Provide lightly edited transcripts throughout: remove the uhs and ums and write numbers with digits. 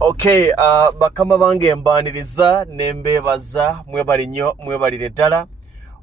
Okay, bakama bange mbaniriza nembebaza mwebali nnyo mwebalire ddala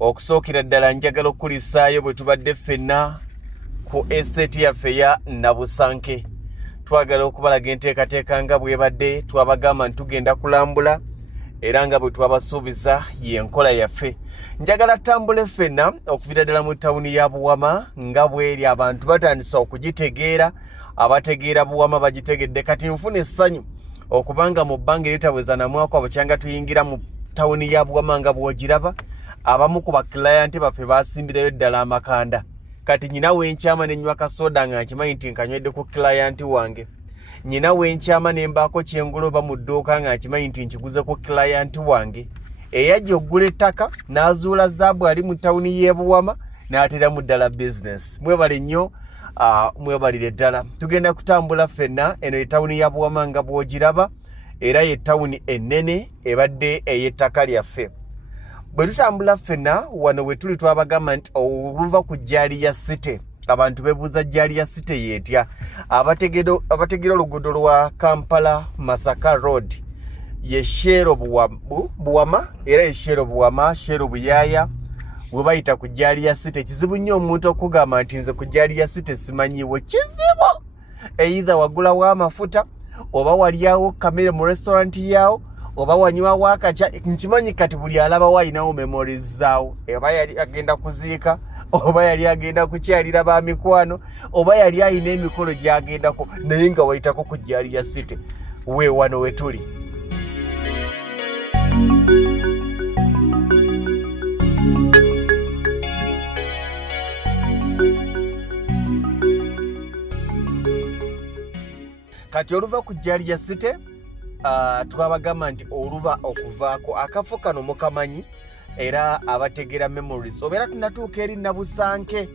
okusookera ddala njagala okulisaayo bwe tubadde ffenna ku estate yaffe ya Nabusanke. Twagala okubalaga enteekateeka nga bwebadde twabagamba ntugenda kulambula era nga bwe twabasuubiza yenkola yaffe. Njagala tambule ffenna okuviira ddala mu ttawuni ya Buwama nga bweri abantu batandisa okugitegeera, abategeera Buwama bagitegedde. Kati nfuna essanyu okubanga mu bbanga eritaweza na mwaka bukyanga tuyingira mu ttawuni ya Buwama nga bw'ogiraba, abamu ku baklayant baffe basimbirayo ddala amakanda. Kati nyina wenkyama nenywa kasoda nga nkimanyi nti nkanywedde ku client wange. Nyina wenkyama nembaako kyengoloba mu dduuka nga nkimanyi nti nkiguze ku client wange. Eyajja oggula ettaka n'azuula zaabu ali mu ttawuni y'e Buwama n'ateramu ddala business. Mwebale nnyo, mwebalire ddala. Tugenda kutambula ffenna eno ettawuni ya Buwama nga bw'ogiraba era ye ttawuni ennene ebadde ey'ettaka lyaffe. Bwe tutambula ffenna wano we tuli twabagamba nti oluva ku Jaliya City. Abantu bebuuza Jaliya City yetya. Abategera oluguudo lwa Kampala Masaka Road ye Shero Buwama era ye Shero Buwama, Shero Buyaya we bayita ku Jaliya City. Kizibu nnyo omuntu okugamba nti nze ku Jaliya City simanyiiwo. Kizibu! Either wagulawo amafuta oba waliawo kamere mu restaurant yawo oba wanywawo akaca. Nkimanyi kati buli alabawo alinawo memories zaawo. Oba yali agenda kuziika, oba yali agenda kukyalira ba mikwano, oba yali alina emikolo gy'agendako naye nga wayitako ku Jaliya City. We wano we tuli. Kati oluva ku Jaliya City twabagamba nti oluba okuvaako akafo kano mukamanyi era abategera memories. Obeera tunatuuka eri Nabusanke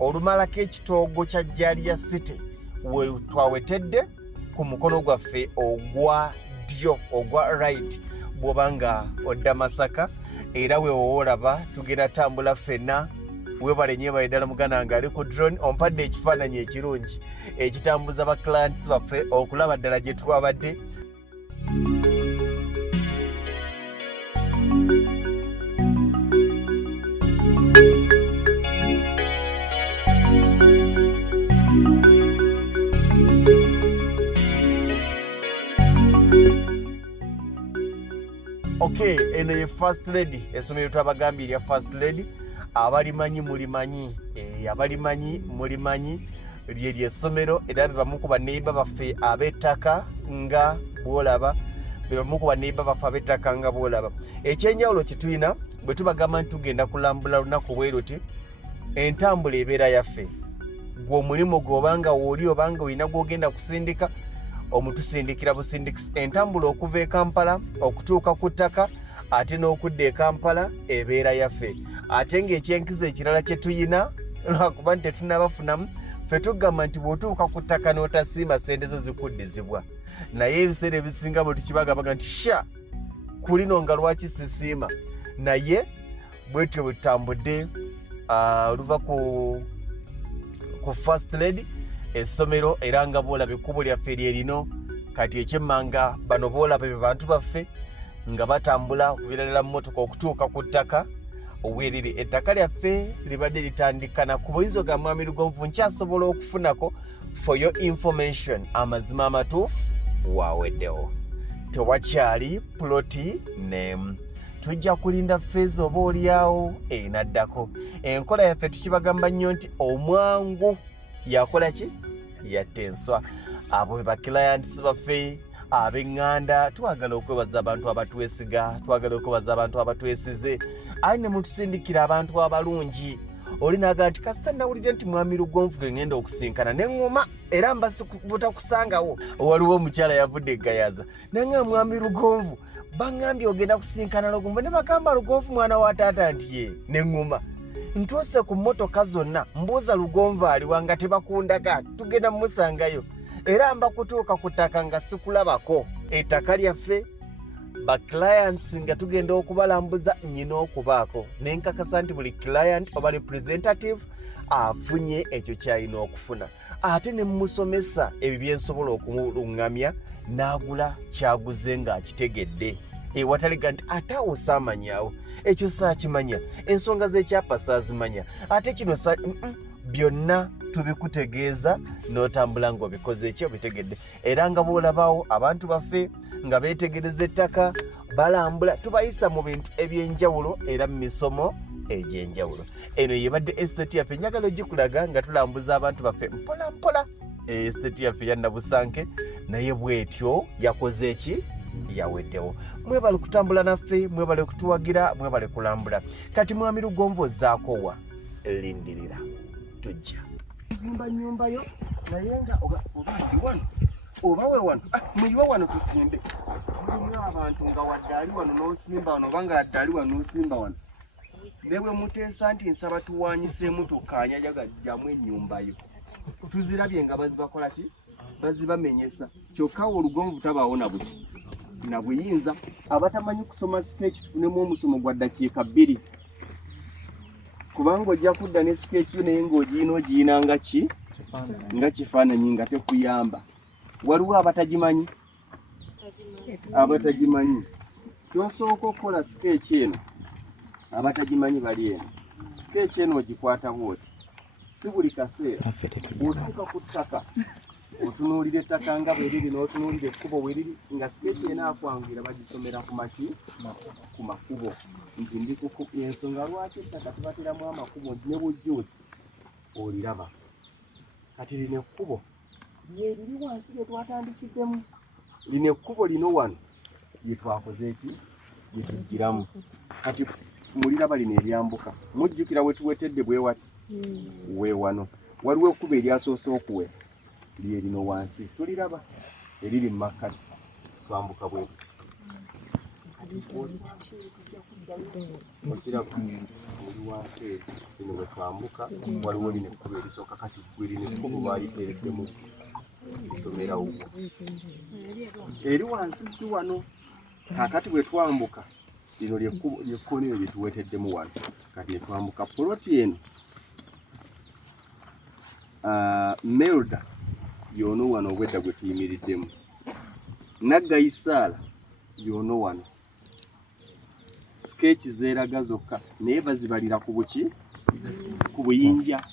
olumalako ekitoogo kya Jaliya City we twawetedde ku mukono gwaffe ogwa ddyo ogwa right bw'oba nga odda Masaka era we woolaba tugenda tambula ffenna. Webale nyebale ddala muganda nga ali ku drone ompadde ekifaananyi ekirungi ekitambuza ba clients baffe okulaba ddala gye twabadde. Okay, eno ye First Lady, essomero twabagambye erya First Lady. Abalimanyi mulimanyi, abalimanyi mulimanyi lyeri essomero era bebamu ku baneiba baffe ab'ettaka nga bw'olaba, bebamu ku baneiba baffe ab'ettaka nga bw'olaba. Ekyenjawulo kye tulina bwe tubagamba nti tugenda kulambula lunaku bwe luti, entambula ebeera yaffe. Gwe omulimu gw'obanga wooli obanga olina gw'ogenda kusindika, omutusindikira busindikisi. Entambula okuva e Kampala okutuuka ku ttaka ate n'okudda e Kampala ebeera yaffe. Ate ng'ekyenkizo ekirala kye tuyina lwakuba nti tetunnabafunamu, ffe tugamba nti bw'otuuka ku ttaka n'otasiima sente zo zikuddizibwa. Naye ebiseera ebisinga bwe tukibagabaga nti sha kulino nga lwaki sisiima. Naye bwetyo bwe tutambudde oluva ku First Lady essomero era nga bw'olaba ekkubo lyaffe lyerino. Kati ekyemmanga bano bw'olaba be bantu baffe nga batambula okuviira ddala mu mmotoka okutuuka ku ttaka obweriri. Ettaka lyaffe libadde litandikana ku buyinza ga Mwami Lugonvu nkyasobola okufunako for your information. Amazima amatuufu waaweddewo, tewakyali ploti name. Tujja kulinda feezi oba olyawo enaddako. Enkola yaffe tukibagamba nnyo nti omwangu yakola ki? Yatta enswa. Abo be baklients baffe ab'eŋŋanda twagala okwebaza abantu abatwesiga, twagala okwebaza abantu abatwesize. Ayi ne mutusindikira abantu abalungi. Oli naga nti kasita nawulidde nti Mwami Lugonvu ge ngenda okusinkana neŋŋuma era butakusangawo. Waliwo omukyala yavudde egayaza nanga Mwami Lugonvu baŋŋambye ogenda kusinkana Lugonvu. Ne bagamba Lugonvu mwana wa taata nti ye neŋŋuma. Ntuuse ku mmotoka zonna mbuuza Lugonvu aliwa nga tebakundaga tugenda mmusangayo. Era mba kutuuka ku ttaka nga sikulabako. Ettaka lyaffe ba clients nga tugenda okubalambuza nyina okubaako. Nenkakasa nti buli client oba representative afunye ekyo kyalina okufuna ate ne mmusomesa ebyo byensobola okumulungamya n'agula kyaguze ng'akitegedde ewataliga nti ate awo saamanyawo ekyo saakimanya ensonga z'ekyapa saazimanya ate kino byonna tubikutegeeza n'otambula ng'obikoze eki obitegedde era nga bw'olabaawo abantu baffe nga beetegereza ettaka balambula tubayisa mu bintu eby'enjawulo era mu misomo egy'enjawulo. Eno yebadde estate yaffe njagala ogikulaga nga tulambuza abantu baffe mpola mpola. Estate yaffe ya Nabusanke naye bw'etyo yakoze eki yaweddewo. Mwebale kutambula naffe, mwebale kutuwagira, mwebale kulambula. Kati mwami Lugonvu ozzaako wa lindirira tujja zimba nyumba yo naye nga oba ndi wano oba we wano muyiwa wano tusimbe mulimu abantu nga waddaali wano n'osimba wano oba nga waddaali wano n'osimba wano ne bwe muteesa nti nsaba tuwaanyiseemu tukaanya jagajjamu ennyumba yo tuzirabye nga bazibakola ki bazibamenyesa kyokka Olugonvu tabaawo na buyinza abatamanyi kusoma sketch tufunemu omusomo gwa ddakiika 2 kubanga ojja kudda ne sketch naye ng'ogiina nga kifaananyi nga tekuyamba. Waliwo abatagimanyi tosooka okukola sketch eno abatagimanyi bali eno sketch eno ogikwata bwoti si buli kaseera otuuka ku ttaka otunuulira ettaka nga bweriri n'otunuulira ekkubo bweriri nga sketch eno akwanguira bagisomera ku makubo nti ensonga lwaki ettaka tubateramu amakubo nti ne bujjuuti oliraba kati lino ekkubo lyeriri wansi lye twatandikiddemu lino ekkubo lino wano lye twakoze eki lye tujjiramu kati muliraba lino eryambuka mujjukira we tuwetedde bwewati weewano waliwo ekkubo eryasoose okuwe lye lino wansi tuliraba eriri mu makkati twambuka bwe okiraba oli wansi lino bwe twambuka waliwo lino ekkubo erisooka kati gwe lino ekkubo baayiteereddemu tomerawo eri wansi si wano kakati bwe twambuka lino lyekkono eyo lye tuweteddemu wano kati lye twambuka poloti eno Melda yono wano obwedda gwe tuyimiriddemu Naggayisaala yono wano sketch zeeraga zokka naye bazibalira ku buki ku buyinja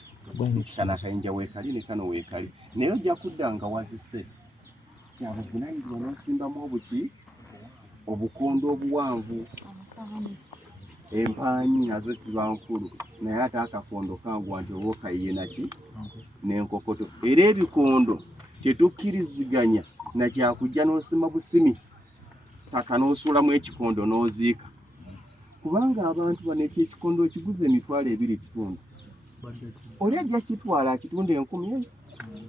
ekisana akayinja weekali ne kano weekali naye ojja kudda nga wazise kyabuvunanyizibwa n'osimbamu obuki obukondo obuwanvu empaanyi nazo ziba nkulu naye ate akakondo kangwa nti oba okayiye naki n'enkokoto era ebikondo kyetukkiriziganya nakyakujja n'osima busimi paka n'osuulamu ekikondo n'oziika kubanga abantu baneka ekikondo ekiguze emitwalo 2.5 oli ajja kitwala akitunda 10,000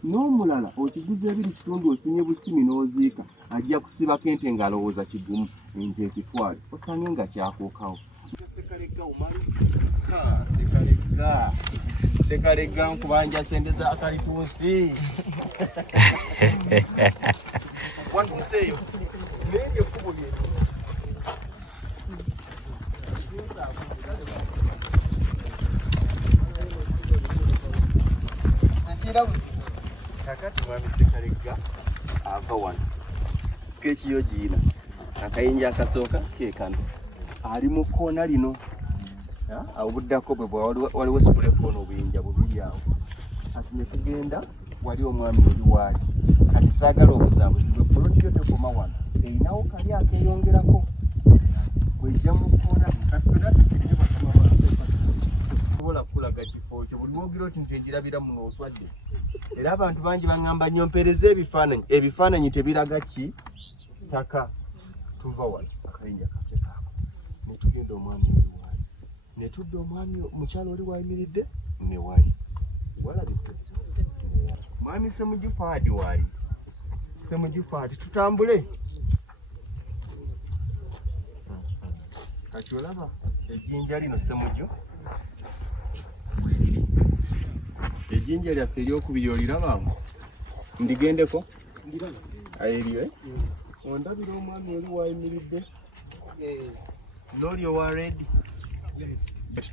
n'omulala okiguze 2.5 osinye busimi n'oziika ajja kusibako ente ng'alowooza kigumu ente ekitwalo osange nga kyakookawo sekalega nkubanja sendeza akalituusi wantuseeyo nenge ekkubo lye kakati mwami Sekalega ava wano sketch yo giina akayinja akasooka keekano ali mu kkoona lino obuddako bwe waliwo sikulekoona obuyinja bubiri awo kati ne tugenda wali omwami oli waali kati saagala obuzaabuzi bwe poloti yo tekoma wano erinawo kali akeeyongerako bwejja mu kkoona tubola kulaga kifo kyo buli lwogira oti ntenjirabira muno oswadde era abantu bangi baŋŋamba nnyo mpereza ebifaananyi tebiraga ki taka tuva wano akayinja kaffe kaako ne tugenda omwami oli waali ne tudda omwami mukyalo oli wayimiridde ne wali walabise mwami Semugifaadi waali Semugifaadi tutambule kati olaba ejjinja lino Semujjo bweriri ejjinja lyaffe eryokubiri olirabamu ndigendeko eryo ondabira omwami oli wayimiridde n'oli owa redi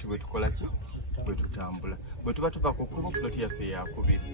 bwe tukola ki bwe tutambula bwe tuba tuva ku kkubo ploti yaffe yakubiri.